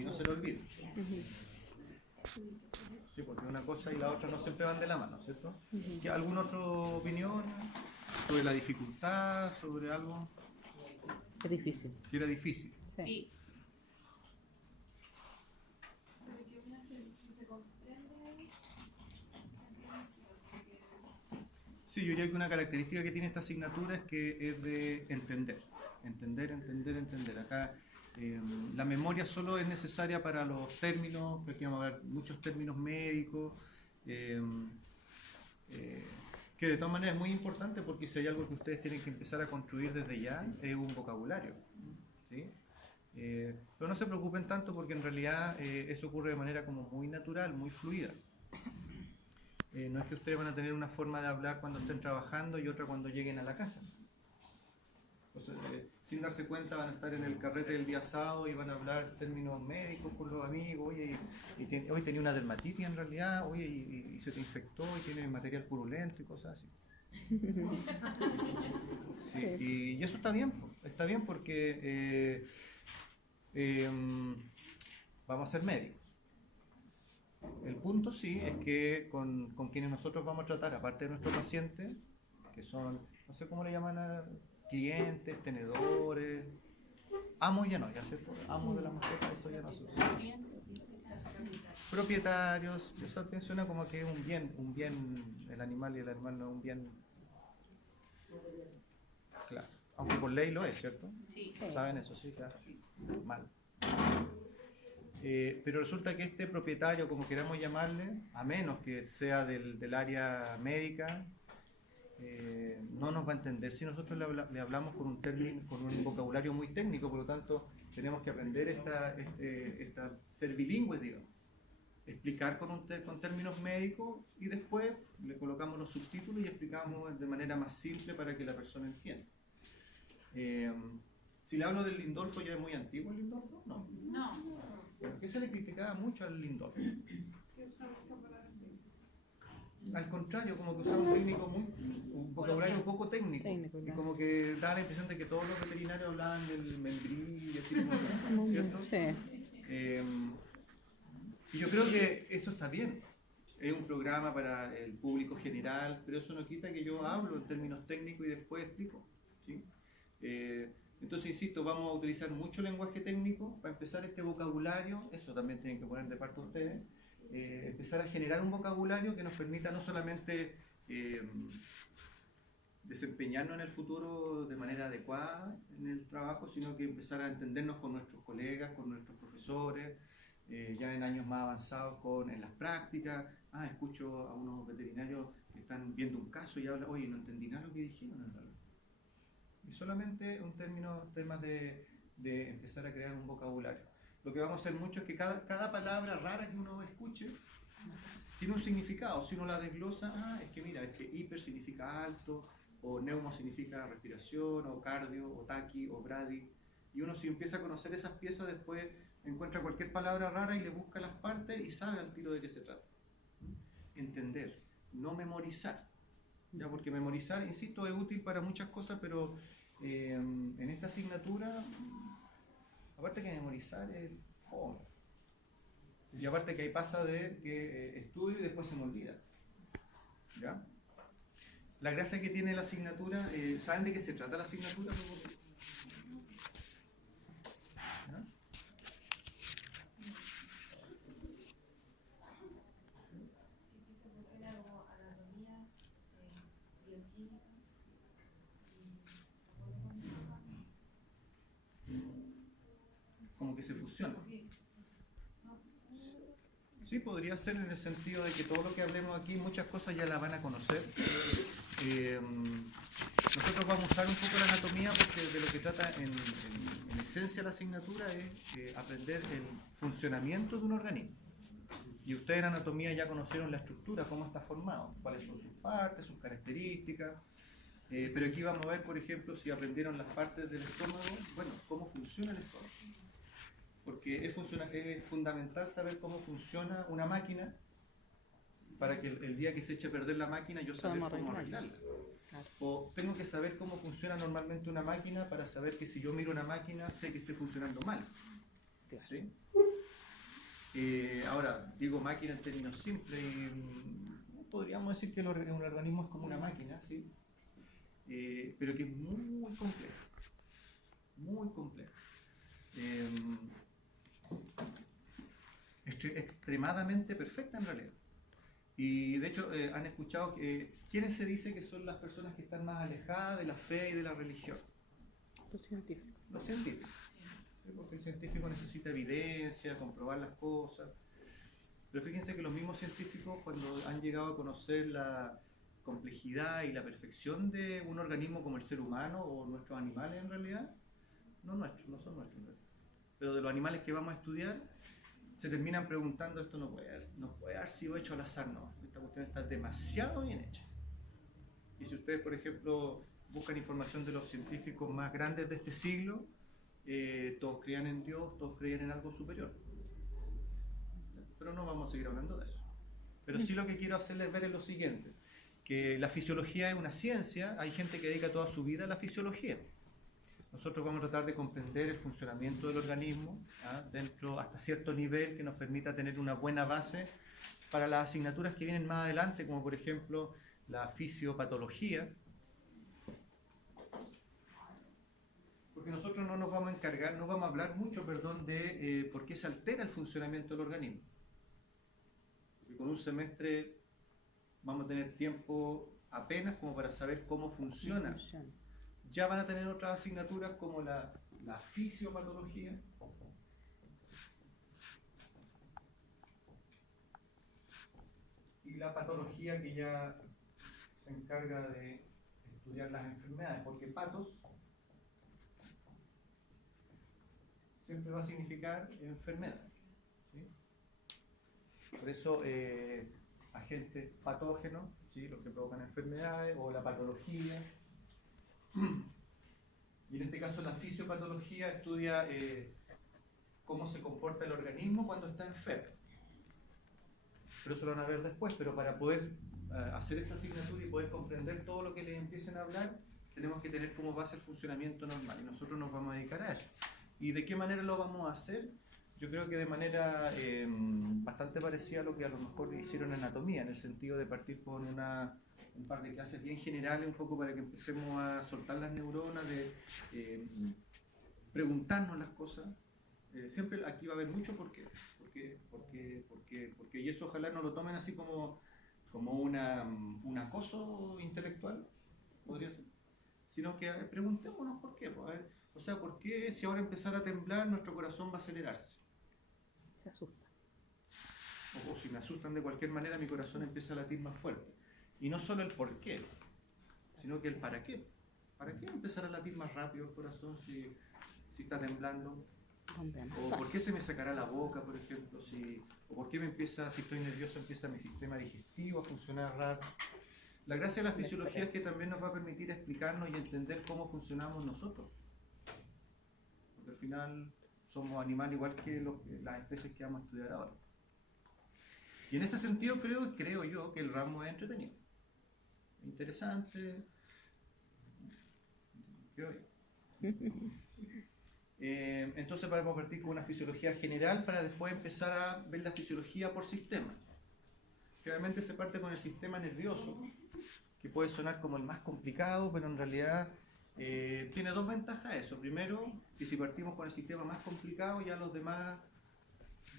y no se lo olvide. Sí, porque una cosa y la otra no siempre van de la mano, ¿cierto? ¿Alguna otra opinión sobre la dificultad, sobre algo? Es difícil. Que era difícil. Sí. Sí, yo diría que una característica que tiene esta asignatura es que es de entender. Entender. Acá la memoria solo es necesaria para los términos, porque vamos a hablar muchos términos médicos, que de todas maneras es muy importante porque si hay algo que ustedes tienen que empezar a construir desde ya, es un vocabulario. ¿Sí? Pero no se preocupen tanto porque en realidad eso ocurre de manera como muy natural, muy fluida. No es que ustedes van a tener una forma de hablar cuando estén trabajando y otra cuando lleguen a la casa. O sea, sin darse cuenta van a estar en el carrete del día sábado y van a hablar términos médicos con los amigos. Oye, hoy tenía una dermatitis en realidad, oye, y se te infectó y tiene material purulento y cosas así. Sí, y eso está bien porque vamos a ser médicos. El punto sí es que con quienes nosotros vamos a tratar, aparte de nuestros pacientes, que son, no sé cómo le llaman a clientes, tenedores, amos ya no, ya sé, amos de la mascota, eso ya no se usa. Propietarios, eso suena como que es un bien, el animal y el animal no es un bien. Claro, aunque por ley lo es, ¿cierto? Sí. ¿Saben eso? Sí, claro. Mal. Pero resulta que este propietario, como queramos llamarle, a menos que sea del área médica, no nos va a entender si nosotros le hablamos con un término, con un vocabulario muy técnico. Por lo tanto tenemos que aprender ser bilingües, digamos, explicar con términos médicos y después le colocamos los subtítulos y explicamos de manera más simple para que la persona entienda. Si le hablo del Lindolfo, ¿ya es muy antiguo el Lindolfo? No. Bueno, ¿qué se le criticaba mucho al Lindolfo? Al contrario, como que usaba un vocabulario poco técnico, y como que daba la impresión de que todos los veterinarios hablaban del membrillo, así como, ¿cierto? Sí. Y yo creo que eso está bien. Es un programa para el público general, pero eso no quita que yo hablo en términos técnicos y después explico, ¿sí? Entonces, insisto, vamos a utilizar mucho lenguaje técnico para empezar este vocabulario. Eso también tienen que poner de parte ustedes. Empezar a generar un vocabulario que nos permita no solamente desempeñarnos en el futuro de manera adecuada en el trabajo, sino que empezar a entendernos con nuestros colegas, con nuestros profesores, ya en años más avanzados en las prácticas. Escucho a unos veterinarios que están viendo un caso y hablan, oye, no entendí nada lo que dijeron en realidad. Y solamente temas de empezar a crear un vocabulario. Lo que vamos a hacer mucho es que cada palabra rara que uno escuche tiene un significado. Si uno la desglosa, es que mira, es que hiper significa alto, o neumo significa respiración, o cardio, o taqui, o bradi. Y uno si empieza a conocer esas piezas, después encuentra cualquier palabra rara y le busca las partes y sabe al tiro de qué se trata. Entender, no memorizar. ¿Ya? Porque memorizar, insisto, es útil para muchas cosas, pero en esta asignatura, aparte que memorizar es fome. Y aparte que ahí pasa de que estudio y después se me olvida. ¿Ya? La gracia que tiene la asignatura, ¿saben de qué se trata la asignatura? ¿Ya? Como que se fusiona. Sí, podría ser en el sentido de que todo lo que hablemos aquí, muchas cosas ya las van a conocer. Nosotros vamos a usar un poco la anatomía porque de lo que trata en esencia la asignatura es aprender el funcionamiento de un organismo. Y ustedes en anatomía ya conocieron la estructura, cómo está formado, cuáles son sus partes, sus características. Pero aquí vamos a ver, por ejemplo, si aprendieron las partes del estómago, bueno, cómo funciona el estómago. Porque es fundamental saber cómo funciona una máquina para que el día que se eche a perder la máquina yo saber cómo arreglarla. Claro. O tengo que saber cómo funciona normalmente una máquina para saber que si yo miro una máquina sé que esté funcionando mal. Claro. ¿Sí? Ahora, digo máquina en términos simples y podríamos decir que un organismo es como una máquina, ¿sí? Pero que es muy complejo, muy complejo. Extremadamente perfecta en realidad. Y de hecho han escuchado que ¿quiénes se dice que son las personas que están más alejadas de la fe y de la religión? Los científicos. Los científicos. ¿Sí? Porque el científico necesita evidencia, comprobar las cosas. Pero fíjense que los mismos científicos, cuando han llegado a conocer la complejidad y la perfección de un organismo como el ser humano o nuestros animales en realidad, no son nuestros en realidad, pero de los animales que vamos a estudiar, se terminan preguntando, esto no puede haber sido hecho al azar, no, esta cuestión está demasiado bien hecha. Y si ustedes, por ejemplo, buscan información de los científicos más grandes de este siglo, todos creían en Dios, todos creían en algo superior. Pero no vamos a seguir hablando de eso. Pero sí lo que quiero hacerles ver es lo siguiente, que la fisiología es una ciencia, hay gente que dedica toda su vida a la fisiología. Nosotros vamos a tratar de comprender el funcionamiento del organismo dentro hasta cierto nivel que nos permita tener una buena base para las asignaturas que vienen más adelante, como por ejemplo la fisiopatología. Porque nosotros no nos vamos a encargar, no vamos a hablar mucho, de por qué se altera el funcionamiento del organismo. Porque con un semestre vamos a tener tiempo apenas como para saber cómo funciona. Ya van a tener otras asignaturas como la fisiopatología, y la patología, que ya se encarga de estudiar las enfermedades, porque patos siempre va a significar enfermedad, ¿sí? Por eso agentes patógenos, ¿sí? Los que provocan enfermedades, o la patología. Y en este caso la fisiopatología estudia cómo se comporta el organismo cuando está enfermo. Pero eso lo van a ver después, pero para poder hacer esta asignatura y poder comprender todo lo que les empiecen a hablar, tenemos que tener como base el funcionamiento normal, y nosotros nos vamos a dedicar a eso. ¿Y de qué manera lo vamos a hacer? Yo creo que de manera bastante parecida a lo que a lo mejor hicieron en anatomía, en el sentido de partir con un par de clases bien generales, un poco para que empecemos a soltar las neuronas, de preguntarnos las cosas. Siempre aquí va a haber mucho por qué, y eso ojalá no lo tomen así como un acoso intelectual, podría ser, sino que preguntémonos por qué, pues, a ver, o sea, por qué si ahora empezara a temblar nuestro corazón va a acelerarse. Se asusta. O si me asustan de cualquier manera, mi corazón empieza a latir más fuerte. Y no solo el por qué, sino que el para qué. ¿Para qué empezar a latir más rápido el corazón si está temblando? O por qué se me sacará la boca, por ejemplo, o por qué si estoy nervioso, empieza mi sistema digestivo a funcionar raro. La gracia de la fisiología es que también nos va a permitir explicarnos y entender cómo funcionamos nosotros. Porque al final somos animales igual que las especies que vamos a estudiar ahora. Y en ese sentido creo yo que el ramo es entretenido, interesante, creo yo. Entonces vamos a partir con una fisiología general para después empezar a ver la fisiología por sistema. Generalmente se parte con el sistema nervioso, que puede sonar como el más complicado, pero en realidad tiene dos ventajas eso. Primero, que si partimos con el sistema más complicado, ya los demás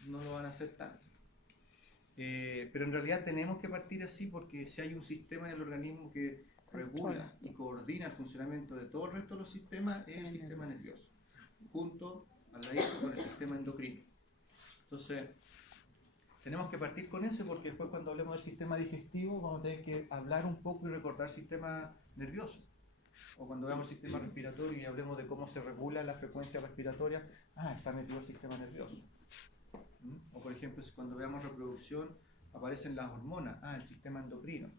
no lo van a hacer tanto. Pero en realidad tenemos que partir así, porque si hay un sistema en el organismo que regula y coordina el funcionamiento de todo el resto de los sistemas, es el sistema nervioso, junto al ladito con el sistema endocrino. Entonces, tenemos que partir con ese, porque después cuando hablemos del sistema digestivo vamos a tener que hablar un poco y recordar el sistema nervioso. O cuando veamos el sistema respiratorio y hablemos de cómo se regula la frecuencia respiratoria, está metido el sistema nervioso. O por ejemplo, cuando veamos reproducción, aparecen las hormonas, el sistema endocrino.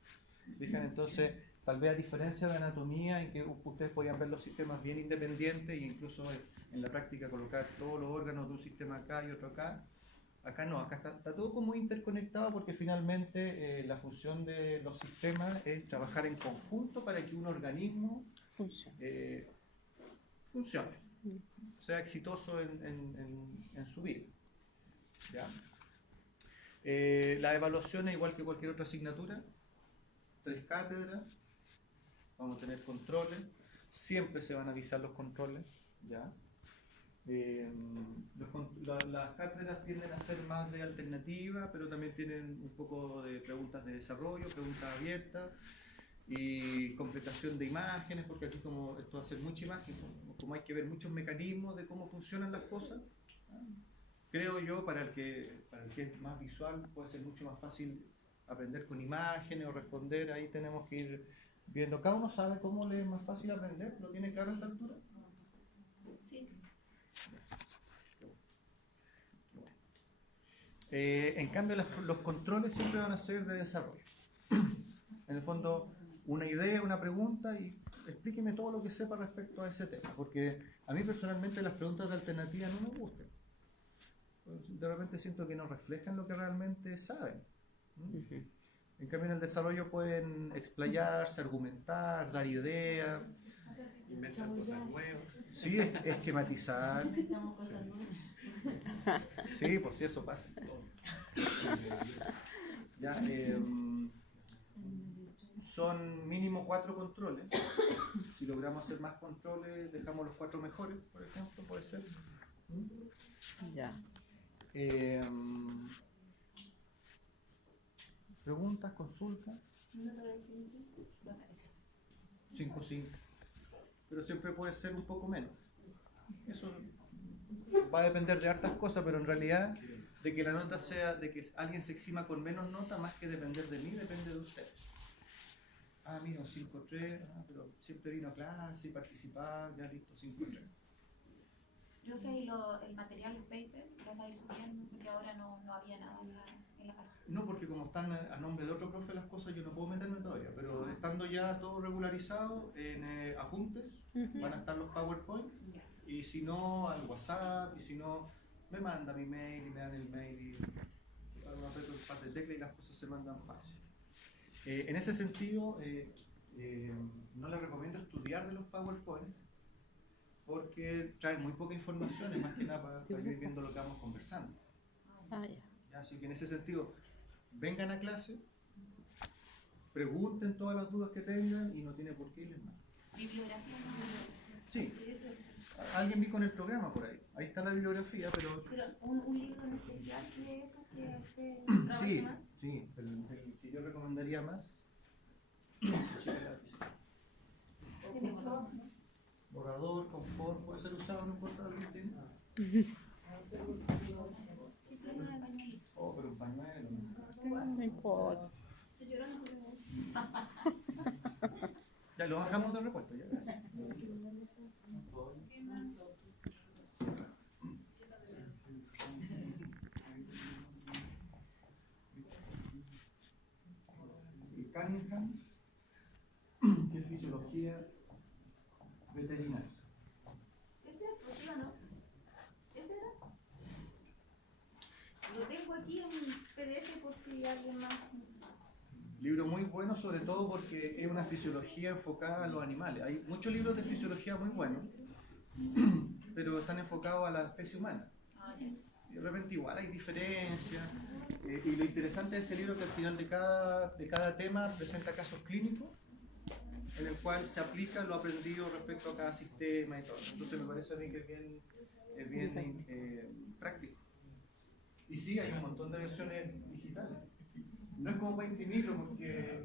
Fijan, entonces, tal vez a diferencia de anatomía, en que ustedes podían ver los sistemas bien independientes e incluso en la práctica colocar todos los órganos de un sistema acá y otro acá, acá no, acá está todo como interconectado, porque finalmente la función de los sistemas es trabajar en conjunto para que un organismo funcione, sea exitoso en su vida. ¿Ya? La evaluación es igual que cualquier otra asignatura, 3 cátedras, vamos a tener controles, siempre se van a avisar los controles, ¿ya? Las cátedras tienden a ser más de alternativa, pero también tienen un poco de preguntas de desarrollo, preguntas abiertas y completación de imágenes, porque aquí como esto va a ser mucha imagen, como hay que ver muchos mecanismos de cómo funcionan las cosas, creo yo, para el que es más visual puede ser mucho más fácil aprender con imágenes o responder. Ahí tenemos que ir viendo. ¿Cada uno sabe cómo le es más fácil aprender? ¿Lo tiene claro a esta altura? Sí. En cambio, los controles siempre van a ser de desarrollo. En el fondo, una idea, una pregunta y explíqueme todo lo que sepa respecto a ese tema, porque a mí personalmente las preguntas de alternativa no me gustan. De repente siento que no reflejan lo que realmente saben. En cambio, en el desarrollo pueden explayarse, argumentar, dar ideas, Inventar cosas nuevas. sí, esquematizar. Inventamos cosas nuevas. Sí, por si eso pasa. Ya, son mínimo 4 controles. Si logramos hacer más controles, dejamos los 4 mejores, por ejemplo, puede ser. Ya. Preguntas, consultas. 5. Pero siempre puede ser un poco menos. Eso va a depender de hartas cosas, pero en realidad de que la nota sea, de que alguien se exima con menos nota, más que depender de mí, depende de usted. Ah, mira, un 5.3, pero siempre vino a clase y participaba, ya listo, 5.3. Profe, ¿y el material, el paper, lo va a ir subiendo? Porque ahora no había nada en la página. No, porque como están a nombre de otro profe las cosas, yo no puedo meterme todavía, pero estando ya todo regularizado en apuntes, van a estar los PowerPoint, y si no, al WhatsApp, y si no, me manda mi mail y me dan el mail y aprieto un par de teclas y las cosas se mandan fácil. En ese sentido, no le recomiendo estudiar de los PowerPoint porque traen muy poca información, es más que nada para ir viendo lo que vamos conversando. Ah, ya. ¿Ya? Así que en ese sentido, vengan a clase, pregunten todas las dudas que tengan y no tiene por qué irles mal. Bibliografía, Sí, alguien vi con el programa por ahí. Ahí está la bibliografía, pero... Pero un libro en especial que eso, que usted Sí, trabaje más. sí, el que yo recomendaría más. Borrador, confort, puede ser usado, no importa lo que tenga. Oh, pero un pañuelo. No importa. Ya lo bajamos de repuesto, ya gracias. Y Cunningham, que es fisiología veterinaria. ¿Ese era el o no? ¿Ese era? Lo tengo aquí en PDF por si alguien más. Libro muy bueno, sobre todo porque es una fisiología enfocada a los animales. Hay muchos libros de fisiología muy buenos, pero están enfocados a la especie humana. Y de repente igual hay diferencias. Y lo interesante de este libro es que al final de cada tema presenta casos clínicos en el cual se aplica lo aprendido respecto a cada sistema y todo. Entonces me parece a mí que es bien práctico. Y sí, hay un montón de versiones digitales. No es como para imprimirlo porque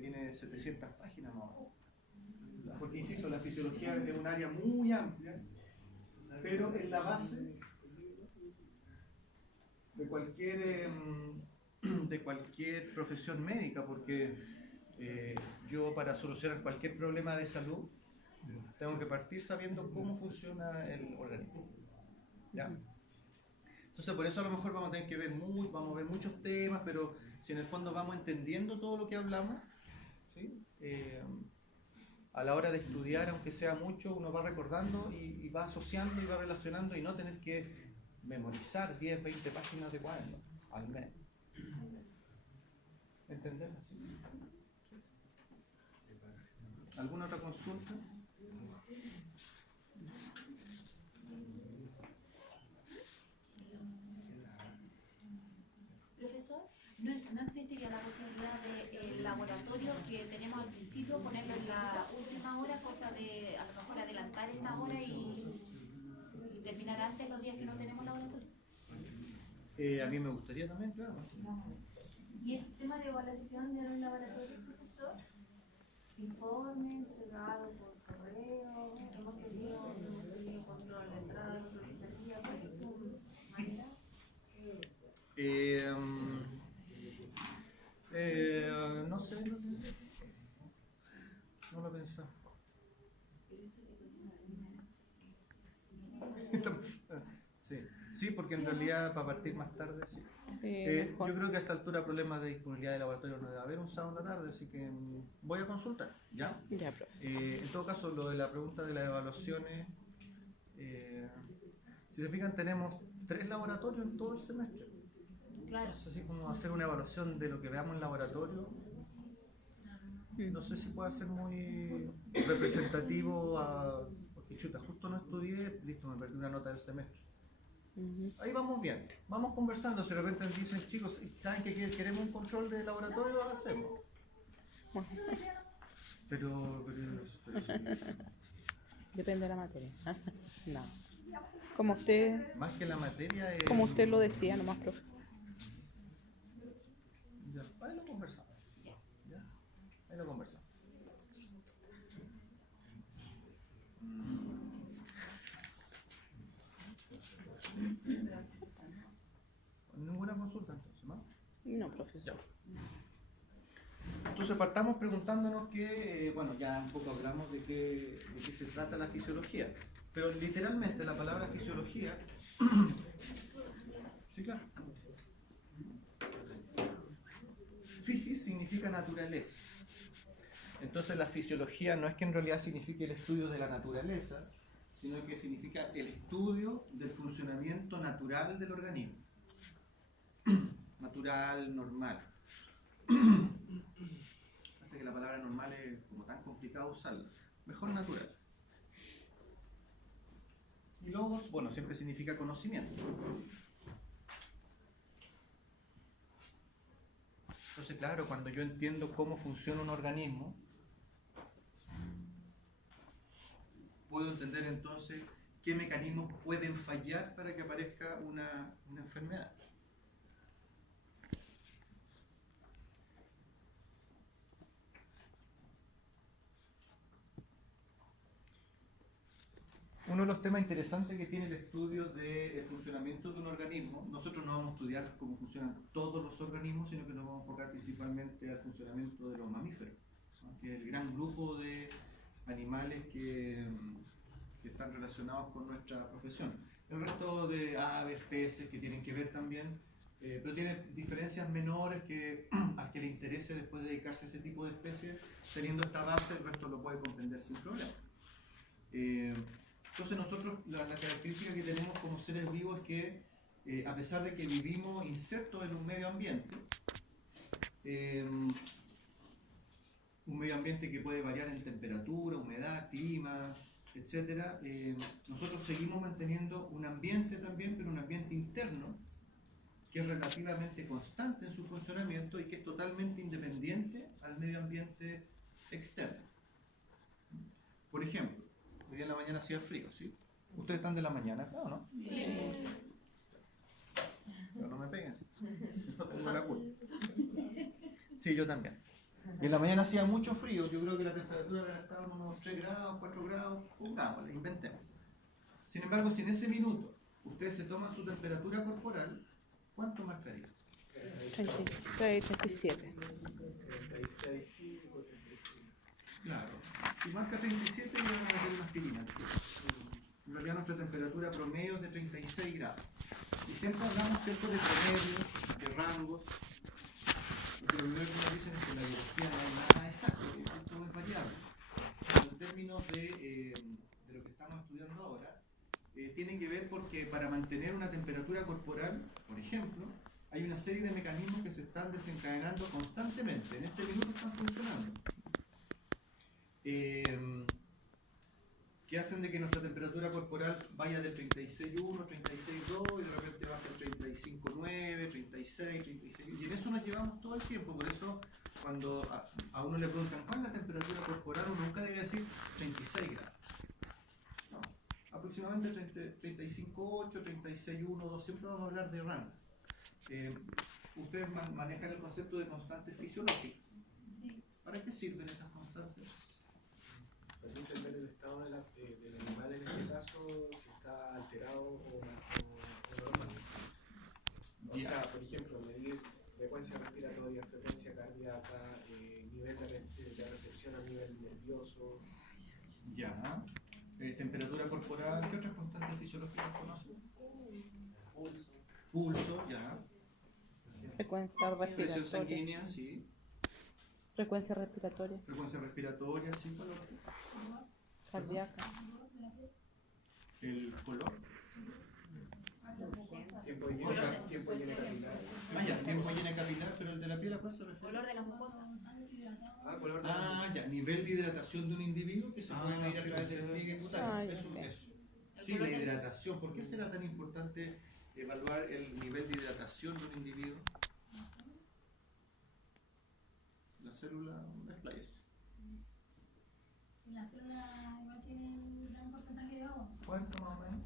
tiene 700 páginas más. Porque insisto, la fisiología es un área muy amplia, pero es la base de cualquier profesión médica, porque yo para solucionar cualquier problema de salud tengo que partir sabiendo cómo funciona el organismo. ¿Ya? Entonces por eso a lo mejor vamos a tener que vamos a ver muchos temas, pero si en el fondo vamos entendiendo todo lo que hablamos, ¿sí? A la hora de estudiar, aunque sea mucho, uno va recordando y va asociando y va relacionando y no tener que memorizar 10, 20 páginas de cuaderno al mes. ¿Entendés? ¿Alguna otra consulta? no existiría la posibilidad de laboratorio que tenemos al principio, ponerlo en la última hora, cosa de a lo mejor adelantar esta hora y terminar antes los días que no tenemos laboratorio. A mí me gustaría también, claro. ¿Y el sistema de evaluación de los laboratorios, profesor? Informe entregado por correo, hemos tenido control de entrada, control de salida, ¿cuál es tu manera? No sé, no lo he pensado. Sí, porque en realidad para partir más tarde, sí. Sí, Yo creo que a esta altura problemas de disponibilidad de laboratorio no debe haber un sábado en la tarde, así que voy a consultar, ¿ya? Ya, profe. En todo caso, lo de la pregunta de las evaluaciones, si se fijan, tenemos 3 laboratorios en todo el semestre. Claro. Es así como hacer una evaluación de lo que veamos en laboratorio. No sé si puede ser muy representativo porque chuta, justo no estudié, listo, me perdí una nota del semestre. Ahí vamos bien, vamos conversando, si de repente dicen chicos, ¿saben que queremos un control de laboratorio? Lo hacemos. Pero Depende de la materia. No. Como usted, más que la materia es... como usted lo decía, nomás, profe. Ya, ahí lo conversamos. ¿Ya? Ahí lo conversamos. Ninguna consulta entonces, ¿no? No, profesor. Entonces partamos preguntándonos bueno, ya un poco hablamos de qué se trata la fisiología, pero literalmente la palabra fisiología, sí, claro. Physis significa naturaleza. Entonces la fisiología no es que en realidad signifique el estudio de la naturaleza, sino que significa el estudio del funcionamiento natural del organismo. Natural, normal. Hace que la palabra normal es como tan complicado usarla. Mejor natural. Y logos, bueno, siempre significa conocimiento. Entonces, claro, cuando yo entiendo cómo funciona un organismo, puedo entender entonces qué mecanismos pueden fallar para que aparezca una enfermedad. Uno de los temas interesantes que tiene el estudio del funcionamiento de un organismo, nosotros no vamos a estudiar cómo funcionan todos los organismos, sino que nos vamos a enfocar principalmente al funcionamiento de los mamíferos, ¿no? Que es el gran grupo de animales que están relacionados con nuestra profesión. El resto de aves, peces que tienen que ver también, pero tiene diferencias menores que al que le interese después dedicarse a ese tipo de especies, teniendo esta base, el resto lo puede comprender sin problema. Entonces nosotros, la característica que tenemos como seres vivos es que, a pesar de que vivimos insertos en un medio ambiente que puede variar en temperatura, humedad, clima, etc., nosotros seguimos manteniendo un ambiente también, pero un ambiente interno, que es relativamente constante en su funcionamiento y que es totalmente independiente al medio ambiente externo. Por ejemplo, hoy día en la mañana hacía frío, ¿sí? ¿Ustedes están de la mañana acá o no? Sí. Pero no me peguen, ¿sí? No tengo la culpa. Sí, yo también. Y en la mañana hacía mucho frío, yo creo que la temperatura estaba en unos 3 grados, 4 grados, pongámosle, inventemos. Sin embargo, si en ese minuto ustedes se toman su temperatura corporal, ¿cuánto marcaría? 36, 37. 36, Claro. Si marca 37, le vamos a meter una aspirina. En realidad nuestra temperatura promedio es de 36 grados. Y siempre hablamos, ¿cierto?, de promedios, de rangos. Lo primero que nos dicen es que la biología no hay nada exacto, que todo es variable. Pero en términos de lo que estamos estudiando ahora, tiene que ver porque para mantener una temperatura corporal, por ejemplo, hay una serie de mecanismos que se están desencadenando constantemente. En este minuto están funcionando. Que hacen de que nuestra temperatura corporal vaya del 36.1, 36.2 y de repente baje al 35.9, 36, 36, y en eso nos llevamos todo el tiempo. Por eso cuando a uno le preguntan cuál es la temperatura corporal, uno nunca debe decir 36 grados. No, aproximadamente 35,8, 36,1, 2, siempre vamos a hablar de rangos. Ustedes manejan el concepto de constantes fisiológicas. ¿Para qué sirven esas constantes? Para entender el estado del animal en este caso, si está alterado o normal. O sea, por ejemplo, medir frecuencia respiratoria, frecuencia cardíaca, nivel de recepción a nivel nervioso. Ya. Temperatura corporal, ¿qué otras constantes fisiológicas conocen? Pulso, ya. Frecuencia Presión respiratoria. sanguínea, sí. Frecuencia respiratoria. Frecuencia respiratoria, sí. ¿Cuál otro? Cardíaca. El color. Tiempo lleno capilar. Ah, ya, tiempo llena capilar, pero el de la piel, ¿a cuál se refiere? Color de la mucosa. Color de Ya, nivel de hidratación de un individuo que se puede medir a través del pliegue cutáneo. Eso. Sí, la hidratación. ¿Por qué será tan importante evaluar el nivel de hidratación de un individuo? La célula, expláyese. La célula igual tiene un gran porcentaje de agua. ¿Cuánto más o menos?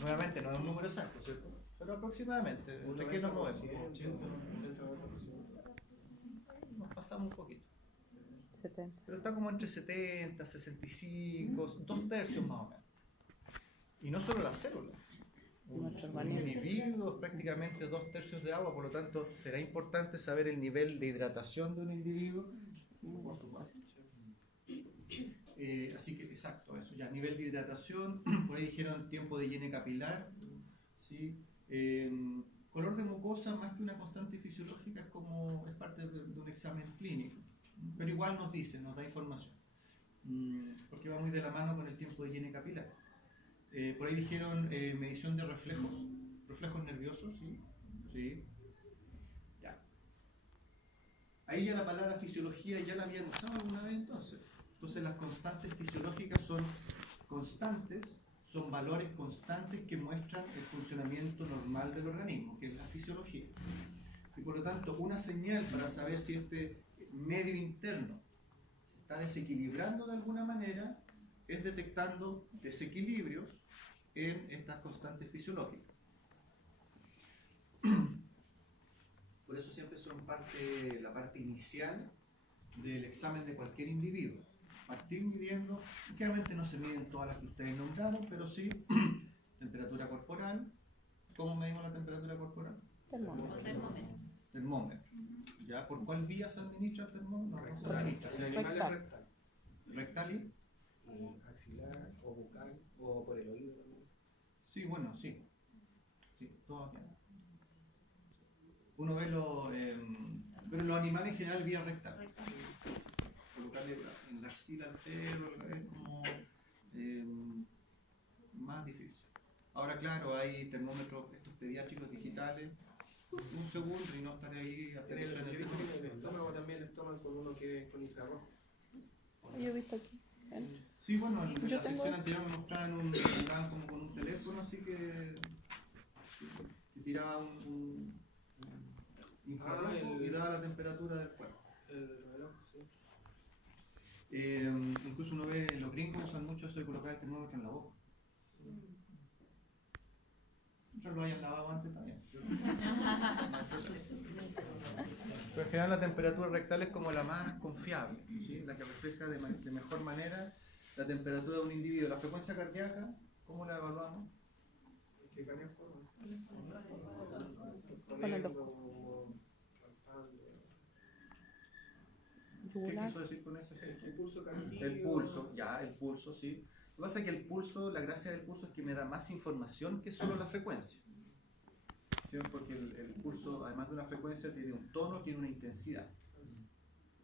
Nuevamente, no es un número exacto, ¿cierto? Pero aproximadamente. ¿De qué nos movemos? 80, Nos pasamos un poquito. 70. Pero está como entre 70, 65, 2/3 más o menos. Y no solo las células. Un individuo es prácticamente 2/3 de agua, por lo tanto será importante saber el nivel de hidratación de un individuo. Por supuesto. Así que exacto, eso ya, nivel de hidratación, por ahí dijeron tiempo de higiene capilar, ¿sí? Color de mucosa, más que una constante fisiológica, es parte de un examen clínico, pero igual nos dice, nos da información, porque va muy de la mano con el tiempo de higiene capilar. Por ahí dijeron medición de reflejos nerviosos, ¿sí? Sí. Ya. Ahí ya la palabra fisiología ya la habían usado alguna vez entonces. Entonces las constantes fisiológicas son constantes, son valores constantes que muestran el funcionamiento normal del organismo, que es la fisiología. Y por lo tanto, una señal para saber si este medio interno se está desequilibrando de alguna manera es detectando desequilibrios en estas constantes fisiológicas. Por eso siempre son la parte inicial del examen de cualquier individuo. Partir midiendo, claramente no se miden todas las que ustedes nombraron, pero sí temperatura corporal. ¿Cómo medimos la temperatura corporal? Termómetro. Termómetro. ¿Ya? ¿Por cuál vía se administra el termómetro? No se administra. El animal es rectal. ¿Rectal y? Axilar o bucal o por el oído también. Sí, bueno, sí. Sí, todo bien. Uno ve pero los animales en general vía rectal. Colocarle en la axila al perro es como más difícil. Ahora, claro, hay termómetros estos pediátricos digitales. Un segundo y no estaré ahí hasta que suene el En termómetro. el estómago también toman con uno que es con infrarrojo. Yo he visto aquí. Sí, bueno, en Yo la tengo sección anterior me mostraban estaban como con un teléfono, así que tiraba un infrarrojo y daba la temperatura del cuerpo. El reloj, sí. Incluso uno ve, los gringos usan mucho eso de colocar el termómetro en la boca. Muchos lo hayan lavado antes también. Pero en general la temperatura rectal es como la más confiable, ¿sí? La que refleja de mejor manera la temperatura de un individuo. La frecuencia cardíaca, ¿cómo la evaluamos? ¿Qué cambia forma? ¿Qué quiso decir con ese gesto? El pulso cardíaco. El pulso, ya, el pulso, sí. Lo que pasa es que el pulso, la gracia del pulso es que me da más información que solo la frecuencia. ¿Sí? Porque el pulso, además de una frecuencia, tiene un tono, tiene una intensidad.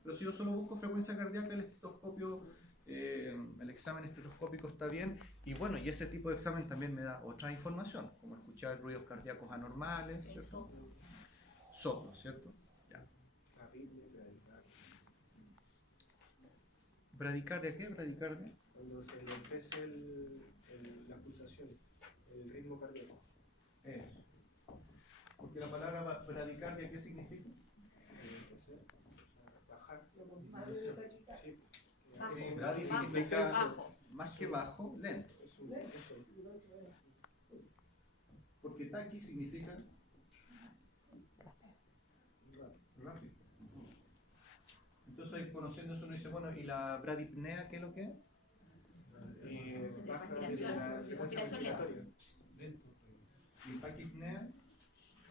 Pero si yo solo busco frecuencia cardíaca, el estetoscopio, el examen estetoscópico está bien. Y bueno, y ese tipo de examen también me da otra información, como escuchar ruidos cardíacos anormales, ¿cierto? Soplos, ¿cierto? Ya. ¿Bradicardia qué? ¿Bradicardia? Cuando se le empiece la pulsación, el ritmo cardíaco. Eso. Porque la palabra bradicardia, ¿qué significa? Bajar. Sí. Bradi significa más que bajo, lento. Porque taqui significa rápido. Entonces, conociendo eso, uno dice, bueno, ¿y la bradipnea qué es lo que es? Baja Respiración. la frecuencia Respiración lenta. respiratoria. ¿Y taquipnea?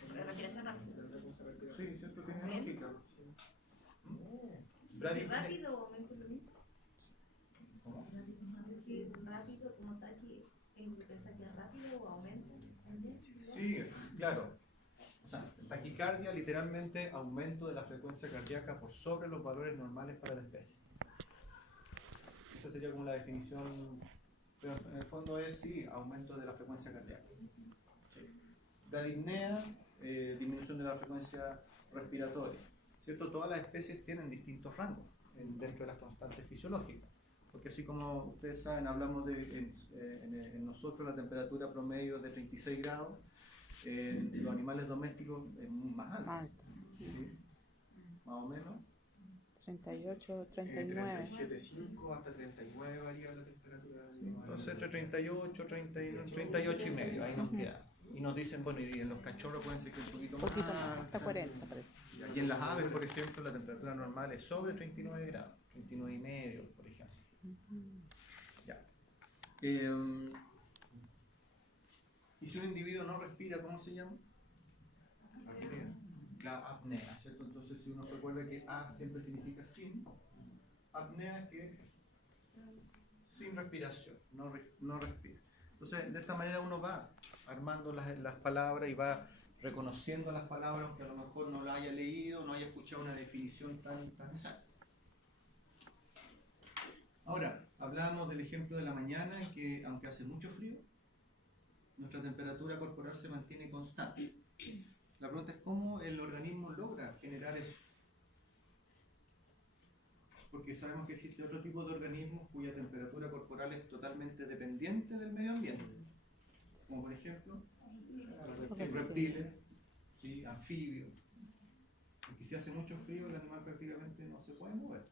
Respiración rápida. Sí, cierto, tiene lógica. ¿Es Bradipnea. rápido o aumento lo mismo? ¿Cómo? Es decir, rápido como taqui, ¿en que pensar que es rápido o aumento? Sí, claro. O sea, taquicardia literalmente aumento de la frecuencia cardíaca por sobre los valores normales para la especie. Esa sería como la definición, pero en el fondo es, sí, aumento de la frecuencia cardíaca. Bradipnea, disminución de la frecuencia respiratoria. ¿Cierto? Todas las especies tienen distintos rangos dentro de las constantes fisiológicas. Porque así como ustedes saben, hablamos de en nosotros la temperatura promedio de 36 grados, en los animales domésticos es más alta. Alta. ¿Sí? Más o menos. 38, 39. 37,5 hasta 39 varía la temperatura. Entonces entre 38, 39, 38 y medio, ahí nos queda. Y nos dicen, bueno, y en los cachorros pueden ser que un poquito Un más. poquito más, hasta 40 parece. Y en las aves, por ejemplo, la temperatura normal es sobre 39 grados, 39 y medio, por ejemplo. Ya. Y si un individuo no respira, ¿cómo se llama? Apnea. La apnea, ¿cierto? Entonces, si uno recuerda que A siempre significa sin, apnea es que sin respiración, no respira. Entonces, de esta manera uno va armando las palabras y va reconociendo las palabras que a lo mejor no la haya leído, no haya escuchado una definición tan exacta. Ahora, hablábamos del ejemplo de la mañana en que, aunque hace mucho frío, nuestra temperatura corporal se mantiene constante. La pregunta es cómo el organismo logra generar eso. Porque sabemos que existe otro tipo de organismos cuya temperatura corporal es totalmente dependiente del medio ambiente. Como por ejemplo, reptiles, ¿sí? Anfibios. Porque si hace mucho frío, el animal prácticamente no se puede mover.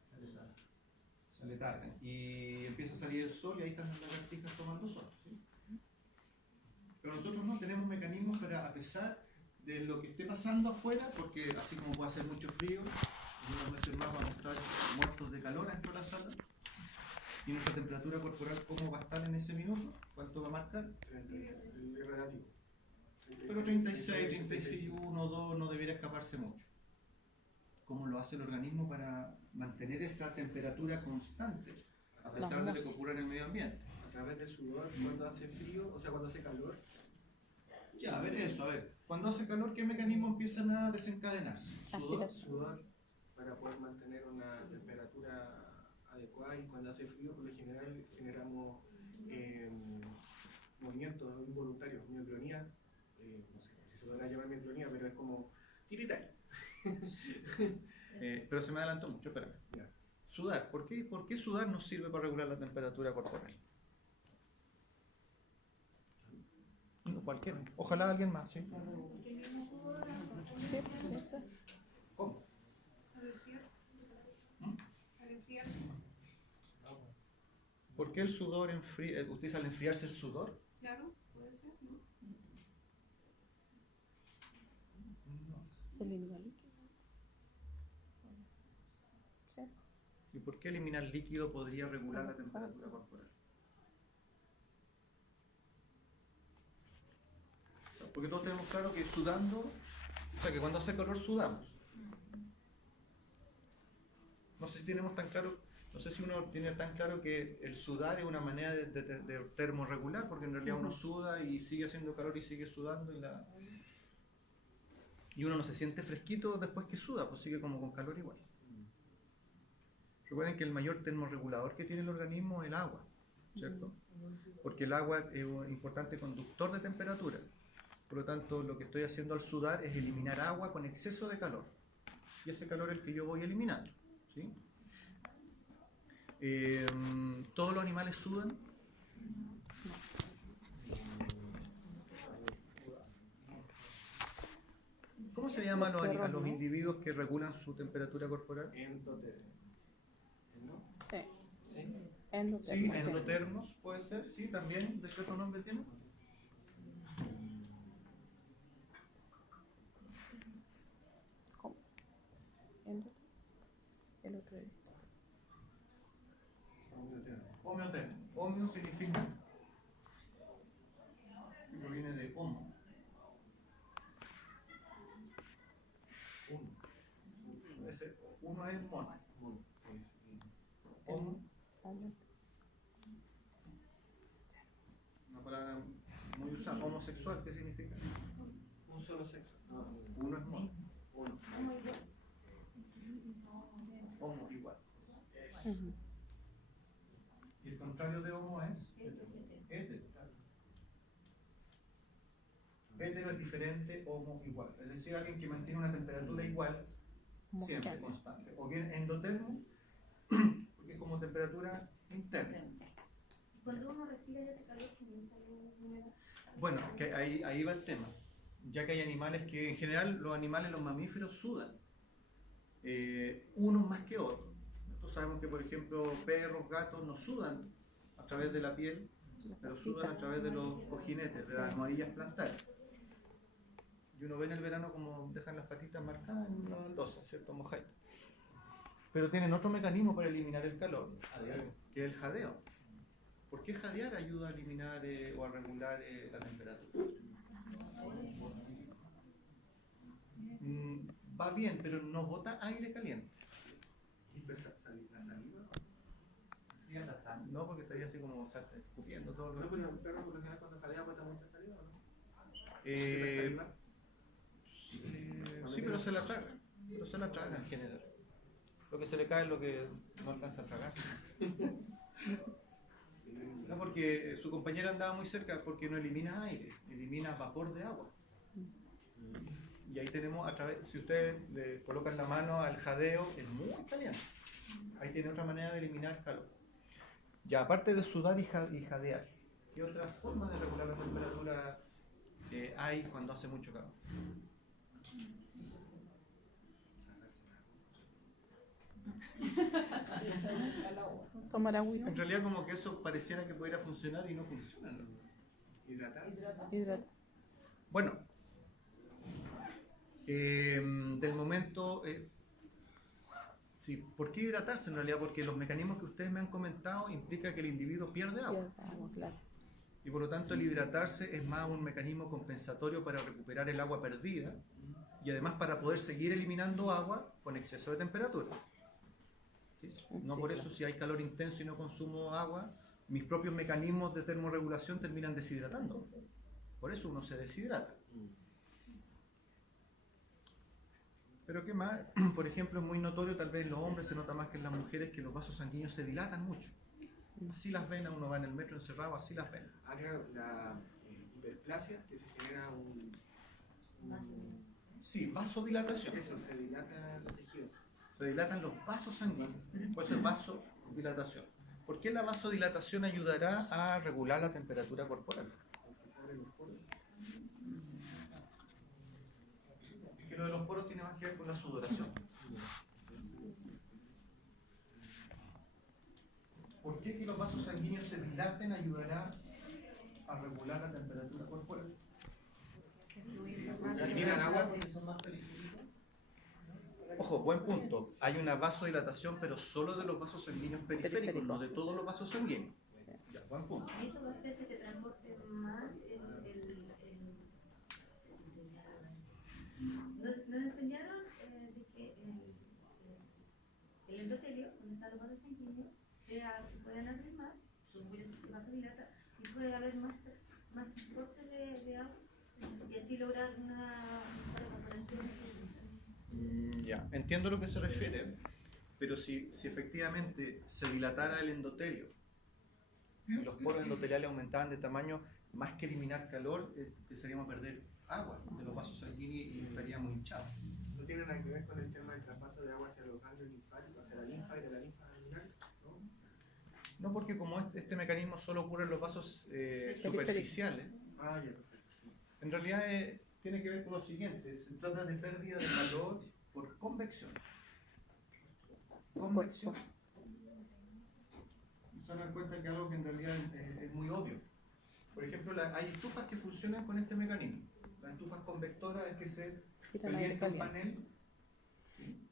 Se letargan. Y empieza a salir el sol y ahí están las lagartijas tomando sol. ¿Sí? Pero nosotros no tenemos mecanismos para, a pesar de lo que esté pasando afuera, porque así como puede hacer mucho frío, en unos meses más vamos a estar muertos de calor dentro de la sala. ¿Y nuestra temperatura corporal cómo va a estar en ese minuto? ¿Cuánto va a marcar? El relativo. Pero 36, 36, 1, 2 no debería escaparse mucho. ¿Cómo lo hace el organismo para mantener esa temperatura constante, a pesar de lo que ocurre en el medio ambiente? A través del sudor, cuando hace frío, o sea, cuando hace calor. Ya, a ver eso, a ver. Cuando hace calor, ¿qué mecanismos empiezan a desencadenarse? ¿Sudor? Sudor, para poder mantener una temperatura adecuada, y cuando hace frío, por lo general generamos movimientos involuntarios, mioclonía, no sé si se podrá llamar mioclonía, pero es como tiritar. Pero se me adelantó mucho, espérame. Ya. Sudar, ¿por qué sudar nos sirve para regular la temperatura corporal? Cualquiera. Ojalá alguien más, ¿sí? Sí, eso. ¿Cómo? ¿Por qué el sudor enfría? ¿Usted dice al enfriarse el sudor? Claro, puede ser, ¿no? Se elimina líquido. Sí. ¿Y por qué eliminar líquido podría regular la temperatura corporal? Porque todos tenemos claro que sudando, o sea que cuando hace calor sudamos. No sé si tenemos tan claro, no sé si uno tiene tan claro que el sudar es una manera de termorregular, porque en realidad uno suda y sigue haciendo calor y sigue sudando y uno no se siente fresquito después que suda, pues sigue como con calor igual. Recuerden que el mayor termorregulador que tiene el organismo es el agua, ¿cierto? Porque el agua es un importante conductor de temperatura. Por lo tanto, lo que estoy haciendo al sudar es eliminar agua con exceso de calor. Y ese calor es el que yo voy eliminando, ¿sí? ¿Todos los animales sudan? se llama Los perros, a los ¿no? individuos que regulan su temperatura corporal? Endotermo. ¿No? Sí. Sí. Endotermo, Sí, sí. endotermos puede ser, sí, también. ¿De qué otro nombre tiene? ¿Cómo? Endotermo. El otro es. Homeotermo. Homeo significa que proviene de homo. Uno. Ese uno es mono. Homo, una palabra muy usada. Homosexual, ¿qué significa? Un solo sexo. Uno es mono. Uno. Homo igual. Es. Ujú. Y el contrario de homo es hetero. Hetero es diferente, homo igual. Es decir, alguien que mantiene una temperatura igual, siempre Homogéneo. constante. O bien endotermo, porque es como temperatura interna. Cuando uno respira y hace calor, también sale humedad. Bueno, que ahí va el tema. Ya que hay animales que, en general, los mamíferos sudan. Unos más que otros. Nosotros sabemos que, por ejemplo, perros, gatos no sudan a través de la piel, pero sudan a través de los cojinetes, de las almohadillas plantares. Y uno ve en el verano como dejan las patitas marcadas en una baldosa, ¿cierto? Mojadita. Pero tienen otro mecanismo para eliminar el calor, que es el jadeo. ¿Por qué jadear ayuda a eliminar o a regular la temperatura? Va bien, pero no bota aire caliente. ¿La saliva? No, porque estaría así como escupiendo todo No, lo pero el perro por lo general cuando jalea bota mucha saliva, ¿no? Eh, ¿Saliva? sí, pero se la traga. Pero se la traga en general. Lo que se le cae es lo que no alcanza a tragarse. No, porque su compañera andaba muy cerca porque no elimina aire, elimina vapor de agua. Y ahí tenemos a través, si ustedes le colocan la mano al jadeo, es muy caliente. Ahí tiene otra manera de eliminar calor. Ya, aparte de sudar y jadear, ¿qué otra forma de regular la temperatura hay cuando hace mucho calor? Tomar agüita. En realidad como que eso pareciera que pudiera funcionar y no funciona, ¿no? ¿Hidratarse? Hidrata. Bueno, del momento... sí, ¿por qué hidratarse en realidad? Porque los mecanismos que ustedes me han comentado implica que el individuo pierde agua. Pierde agua, claro. Y por lo tanto el hidratarse es más un mecanismo compensatorio para recuperar el agua perdida y además para poder seguir eliminando agua con exceso de temperatura. ¿Sí? No Sí, por claro. eso si hay calor intenso y no consumo agua, mis propios mecanismos de termorregulación terminan deshidratando. Por eso uno se deshidrata. Pero ¿qué más? Por ejemplo, es muy notorio, tal vez en los hombres se nota más que en las mujeres, que los vasos sanguíneos se dilatan mucho. Así las venas, uno va en el metro encerrado, así las venas. Ah, claro, la hiperplasia, que se genera Sí, vasodilatación. eso, se dilata el tejido. Se dilatan los vasos sanguíneos. Por eso es vasodilatación. ¿Por qué la vasodilatación ayudará a regular la temperatura corporal? Porque se abren los poros. Es que lo de los poros tiene más que ver con la sudoración. ¿Por qué que los vasos sanguíneos se dilaten ayudará a regular la temperatura corporal? Eliminan agua. Ojo, buen punto. Hay una vasodilatación, pero solo de los vasos sanguíneos periféricos, no de todos los vasos sanguíneos. Ya, buen punto. Y eso va a hacer que se transporte más Nos enseñaron de que el endotelio, donde están los vasos sanguíneos, se pueden abrir más, se vasodilata y puede haber más transporte de agua y así lograr una recuperación. Ya, entiendo a lo que se refiere, pero si efectivamente se dilatara el endotelio y los poros endoteliales aumentaban de tamaño, más que eliminar calor, empezaríamos a perder agua de los vasos sanguíneos y estaríamos hinchados. No tiene nada que ver con el tema del traspaso de agua hacia los ganglios linfáticos, hacia la linfa y de la linfa lunar, ¿no? No, porque como este mecanismo solo ocurre en los vasos superficiales, Ah, ya, perfecto. en realidad tiene que ver con lo siguiente, se trata de pérdida de calor por convección. Convección. Se dan cuenta que algo que en realidad es muy obvio. Por ejemplo, hay estufas que funcionan con este mecanismo. Las estufas convectoras es que se calienta el panel, ¿sí?